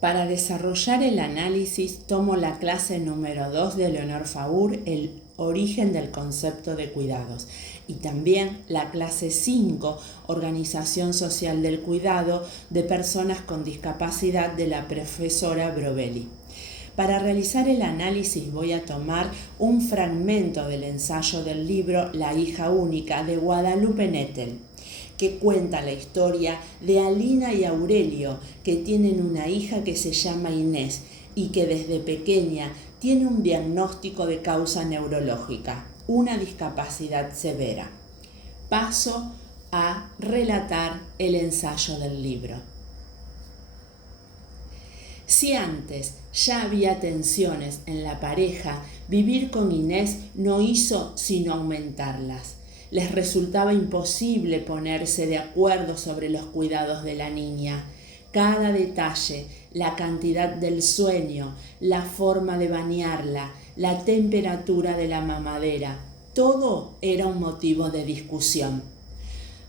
Para desarrollar el análisis tomo la clase número 2 de Leonor Faur, el origen del concepto de cuidados, y también la clase 5, organización social del cuidado de personas con discapacidad, de la profesora Brovelli. Para realizar el análisis voy a tomar un fragmento del ensayo del libro La hija única de Guadalupe Nettel, que cuenta la historia de Alina y Aurelio, que tienen una hija que se llama Inés y que desde pequeña tiene un diagnóstico de causa neurológica, una discapacidad severa. Paso a relatar el ensayo del libro. Si antes ya había tensiones en la pareja, vivir con Inés no hizo sino aumentarlas. Les resultaba imposible ponerse de acuerdo sobre los cuidados de la niña. Cada detalle, la cantidad del sueño, la forma de bañarla, la temperatura de la mamadera, todo era un motivo de discusión.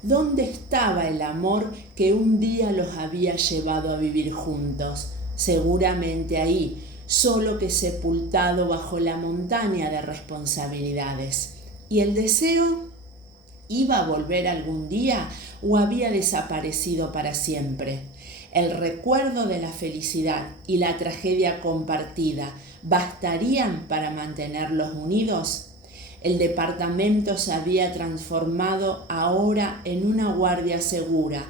¿Dónde estaba el amor que un día los había llevado a vivir juntos? Seguramente ahí, solo que sepultado bajo la montaña de responsabilidades. ¿Y el deseo? ¿Iba a volver algún día o había desaparecido para siempre? El recuerdo de la felicidad y la tragedia compartida ¿bastarían para mantenerlos unidos? El departamento se había transformado ahora en una guardia segura,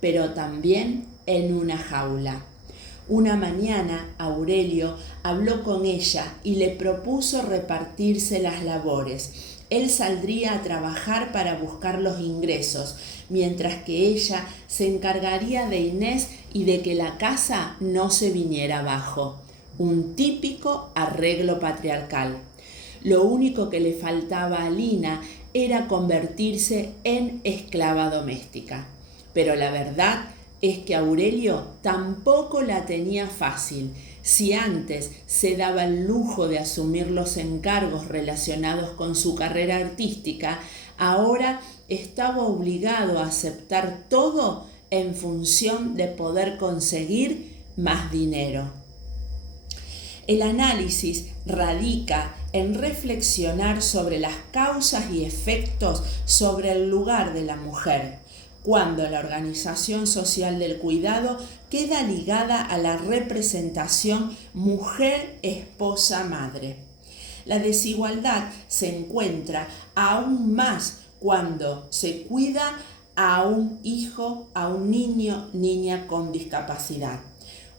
pero también en una jaula. Una mañana Aurelio habló con ella y le propuso repartirse las labores. Él saldría a trabajar para buscar los ingresos, mientras que ella se encargaría de Inés y de que la casa no se viniera abajo. Un típico arreglo patriarcal. Lo único que le faltaba a Lina era convertirse en esclava doméstica. Pero la verdad es que Aurelio tampoco la tenía fácil. Si antes se daba el lujo de asumir los encargos relacionados con su carrera artística, ahora estaba obligado a aceptar todo en función de poder conseguir más dinero. El análisis radica en reflexionar sobre las causas y efectos sobre el lugar de la mujer, cuando la organización social del cuidado queda ligada a la representación mujer, esposa, madre. La desigualdad se encuentra aún más cuando se cuida a un hijo, a un niño, niña con discapacidad.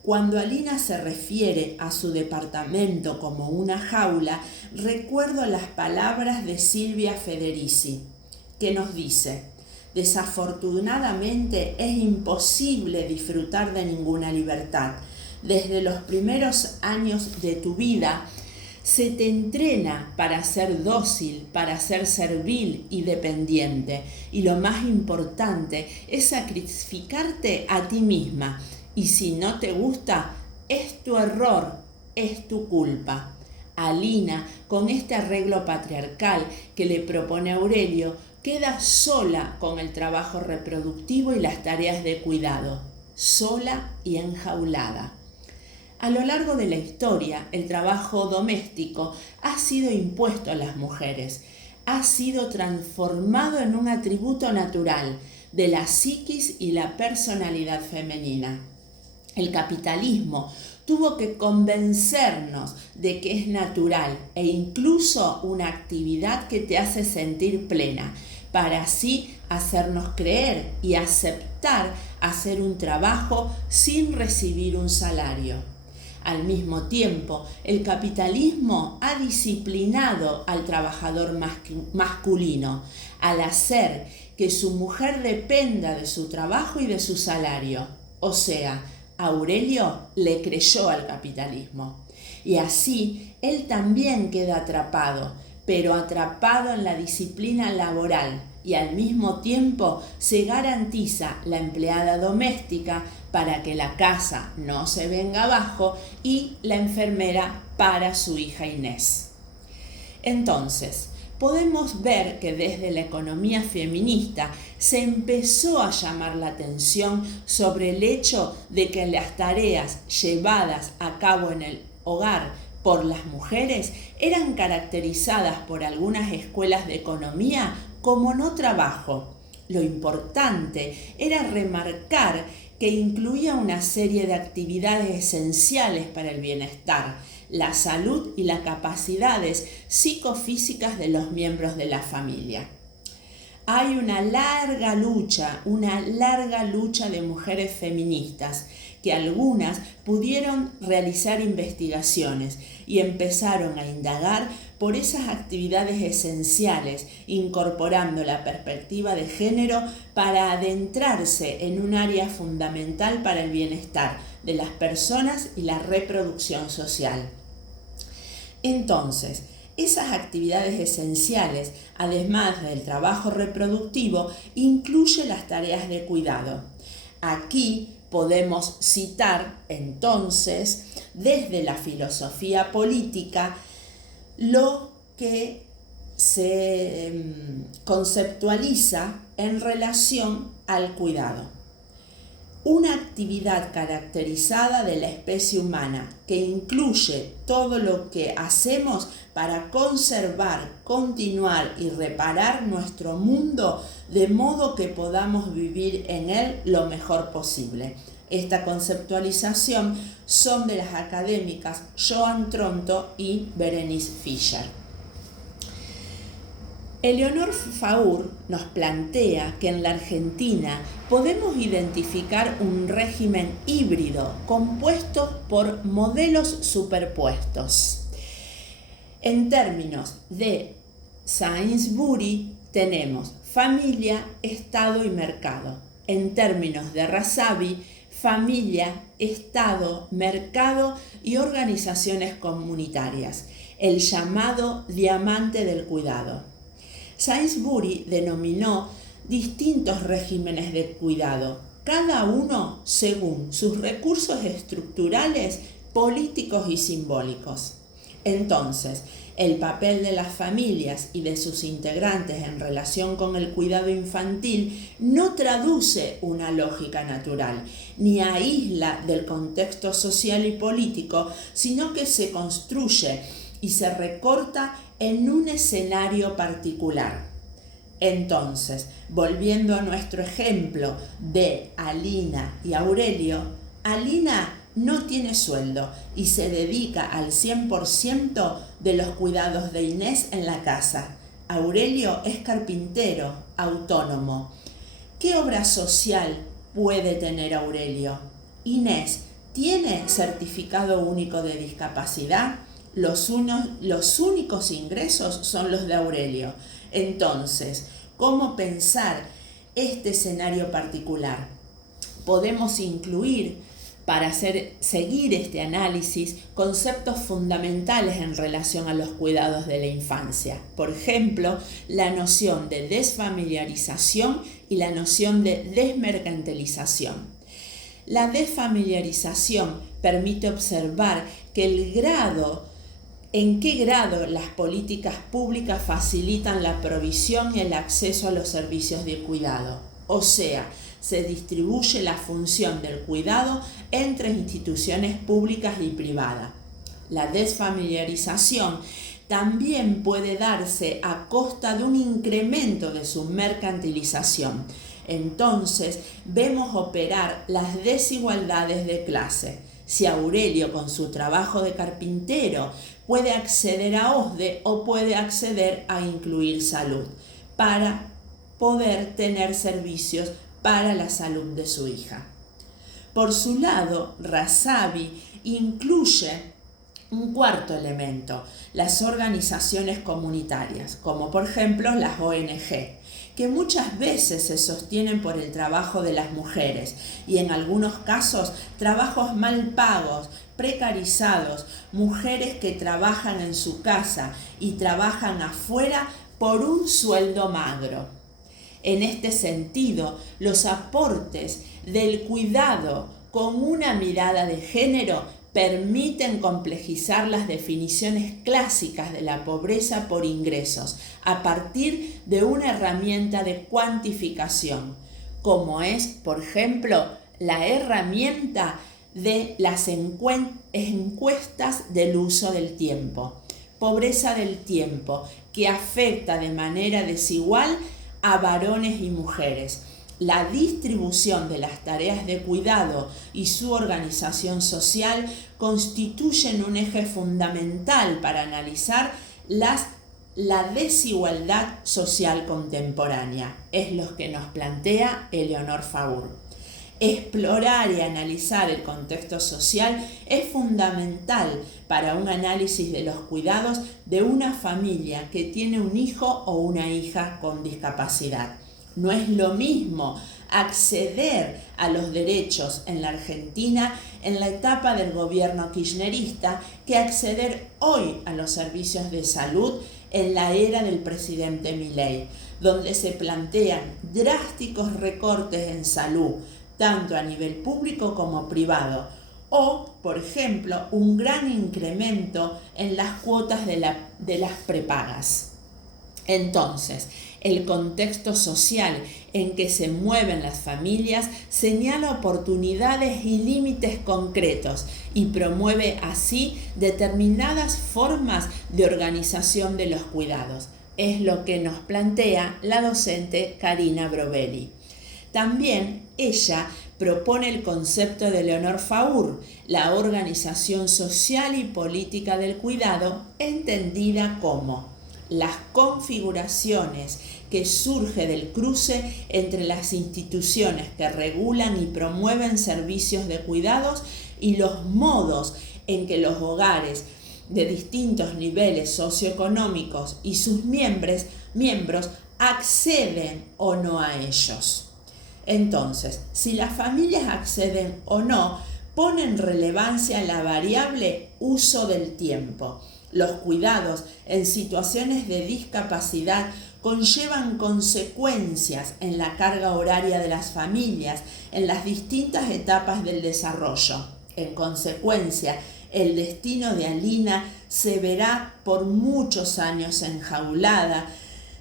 Cuando Alina se refiere a su departamento como una jaula, recuerdo las palabras de Silvia Federici, que nos dice: desafortunadamente es imposible disfrutar de ninguna libertad. Desde los primeros años de tu vida se te entrena para ser dócil, para ser servil y dependiente. Y lo más importante es sacrificarte a ti misma. Y si no te gusta, es tu error, es tu culpa. Alina, con este arreglo patriarcal que le propone Aurelio, queda sola con el trabajo reproductivo y las tareas de cuidado, sola y enjaulada. A lo largo de la historia, el trabajo doméstico ha sido impuesto a las mujeres, ha sido transformado en un atributo natural de la psiquis y la personalidad femenina. El capitalismo tuvo que convencernos de que es natural e incluso una actividad que te hace sentir plena, para así hacernos creer y aceptar hacer un trabajo sin recibir un salario. Al mismo tiempo, el capitalismo ha disciplinado al trabajador masculino al hacer que su mujer dependa de su trabajo y de su salario. O sea, Aurelio le creyó al capitalismo. Y así él también queda atrapado, pero atrapado en la disciplina laboral, y al mismo tiempo se garantiza la empleada doméstica para que la casa no se venga abajo y la enfermera para su hija Inés. Entonces, podemos ver que desde la economía feminista se empezó a llamar la atención sobre el hecho de que las tareas llevadas a cabo en el hogar por las mujeres eran caracterizadas por algunas escuelas de economía como no trabajo. Lo importante era remarcar que incluía una serie de actividades esenciales para el bienestar, la salud y las capacidades psicofísicas de los miembros de la familia. Hay una larga lucha de mujeres feministas, que algunas pudieron realizar investigaciones y empezaron a indagar por esas actividades esenciales, incorporando la perspectiva de género para adentrarse en un área fundamental para el bienestar de las personas y la reproducción social. Entonces, esas actividades esenciales, además del trabajo reproductivo, incluyen las tareas de cuidado. Aquí podemos citar, entonces, desde la filosofía política, lo que se conceptualiza en relación al cuidado. Una actividad caracterizada de la especie humana que incluye todo lo que hacemos para conservar, continuar y reparar nuestro mundo de modo que podamos vivir en él lo mejor posible. Esta conceptualización son de las académicas Joan Tronto y Berenice Fischer. Eleonor Faur nos plantea que en la Argentina podemos identificar un régimen híbrido compuesto por modelos superpuestos. En términos de Sainsbury tenemos familia, Estado y mercado. En términos de Razavi, familia, Estado, mercado y organizaciones comunitarias, el llamado diamante del cuidado. Sainsbury denominó distintos regímenes de cuidado, cada uno según sus recursos estructurales, políticos y simbólicos. Entonces, el papel de las familias y de sus integrantes en relación con el cuidado infantil no traduce una lógica natural, ni aísla del contexto social y político, sino que se construye y se recorta en un escenario particular. Entonces, volviendo a nuestro ejemplo de Alina y Aurelio, Alina no tiene sueldo y se dedica al 100% de los cuidados de Inés en la casa. Aurelio es carpintero, autónomo. ¿Qué obra social puede tener Aurelio? Inés, ¿tiene certificado único de discapacidad? Los únicos ingresos son los de Aurelio. Entonces, ¿cómo pensar este escenario particular? Podemos incluir, para seguir este análisis, conceptos fundamentales en relación a los cuidados de la infancia. Por ejemplo, la noción de desfamiliarización y la noción de desmercantilización. La desfamiliarización permite observar que en qué grado las políticas públicas facilitan la provisión y el acceso a los servicios de cuidado. O sea, se distribuye la función del cuidado entre instituciones públicas y privadas. La desfamiliarización también puede darse a costa de un incremento de su mercantilización. Entonces, vemos operar las desigualdades de clase. Si Aurelio, con su trabajo de carpintero, puede acceder a OSDE o puede acceder a incluir salud para poder tener servicios para la salud de su hija. Por su lado, Razavi incluye un cuarto elemento, las organizaciones comunitarias, como por ejemplo las ONG, que muchas veces se sostienen por el trabajo de las mujeres y en algunos casos trabajos mal pagos, precarizados, mujeres que trabajan en su casa y trabajan afuera por un sueldo magro. En este sentido, los aportes del cuidado con una mirada de género permiten complejizar las definiciones clásicas de la pobreza por ingresos a partir de una herramienta de cuantificación, como es, por ejemplo, la herramienta de las encuestas del uso del tiempo. Pobreza del tiempo, que afecta de manera desigual a varones y mujeres. La distribución de las tareas de cuidado y su organización social constituyen un eje fundamental para analizar la desigualdad social contemporánea. Es lo que nos plantea Eleonor Faur. Explorar y analizar el contexto social es fundamental para un análisis de los cuidados de una familia que tiene un hijo o una hija con discapacidad. No es lo mismo acceder a los derechos en la Argentina en la etapa del gobierno kirchnerista que acceder hoy a los servicios de salud en la era del presidente Milei, donde se plantean drásticos recortes en salud, tanto a nivel público como privado, o, por ejemplo, un gran incremento en las cuotas de las prepagas. Entonces, el contexto social en que se mueven las familias señala oportunidades y límites concretos y promueve así determinadas formas de organización de los cuidados. Es lo que nos plantea la docente Karina Brovelli. También ella propone el concepto de Eleonor Faur, la organización social y política del cuidado, entendida como las configuraciones que surge del cruce entre las instituciones que regulan y promueven servicios de cuidados y los modos en que los hogares de distintos niveles socioeconómicos y sus miembros acceden o no a ellos. Entonces, si las familias acceden o no, pone en relevancia la variable uso del tiempo. Los cuidados en situaciones de discapacidad conllevan consecuencias en la carga horaria de las familias en las distintas etapas del desarrollo. En consecuencia, el destino de Alina se verá por muchos años enjaulada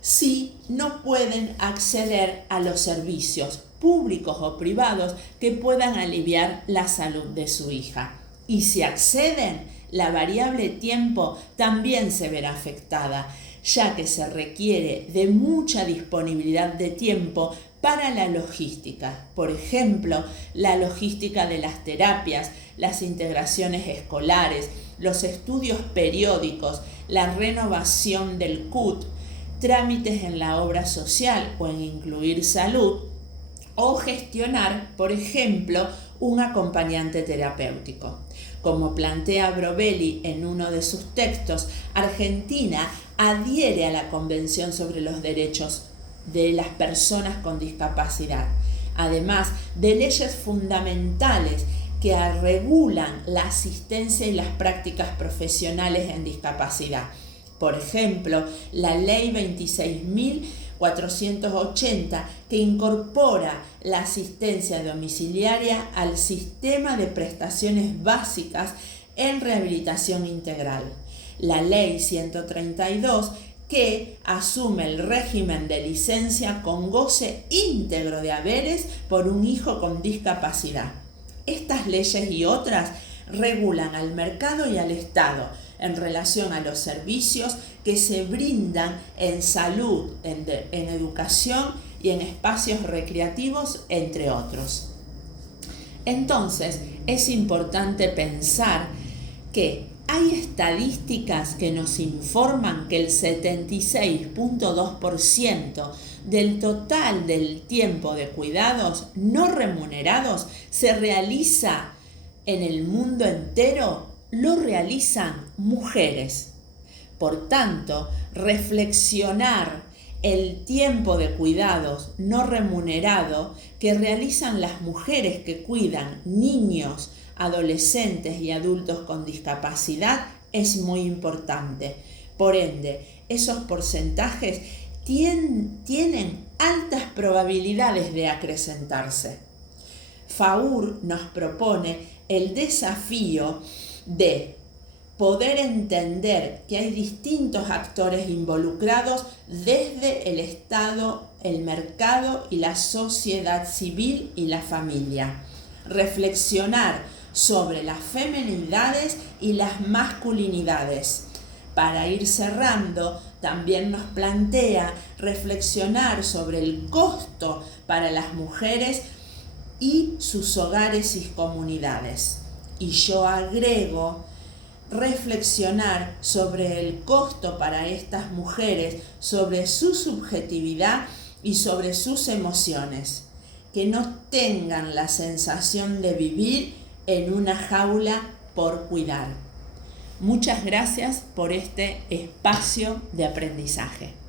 si no pueden acceder a los servicios públicos o privados que puedan aliviar la salud de su hija. Y si acceden, la variable tiempo también se verá afectada, ya que se requiere de mucha disponibilidad de tiempo para la logística. Por ejemplo, la logística de las terapias, las integraciones escolares, los estudios periódicos, la renovación del CUT, trámites en la obra social o en incluir salud, o gestionar, por ejemplo, un acompañante terapéutico. Como plantea Brovelli en uno de sus textos, Argentina adhiere a la Convención sobre los Derechos de las Personas con Discapacidad, además de leyes fundamentales que regulan la asistencia y las prácticas profesionales en discapacidad. Por ejemplo, la Ley 26.480, que incorpora la asistencia domiciliaria al sistema de prestaciones básicas en rehabilitación integral. La Ley 132, que asume el régimen de licencia con goce íntegro de haberes por un hijo con discapacidad. Estas leyes y otras regulan al mercado y al Estado en relación a los servicios que se brindan en salud, en educación y en espacios recreativos, entre otros. Entonces, es importante pensar que hay estadísticas que nos informan que el 76.2% del total del tiempo de cuidados no remunerados se realiza en el mundo entero, lo realizan mujeres. Por tanto, reflexionar el tiempo de cuidados no remunerado que realizan las mujeres que cuidan niños, adolescentes y adultos con discapacidad es muy importante. Por ende, esos porcentajes tienen altas probabilidades de acrecentarse. Faur nos propone el desafío de poder entender que hay distintos actores involucrados desde el Estado, el mercado y la sociedad civil y la familia. Reflexionar sobre las feminidades y las masculinidades. Para ir cerrando, también nos plantea reflexionar sobre el costo para las mujeres y sus hogares y comunidades. Y yo agrego reflexionar sobre el costo para estas mujeres, sobre su subjetividad y sobre sus emociones, que no tengan la sensación de vivir en una jaula por cuidar. Muchas gracias por este espacio de aprendizaje.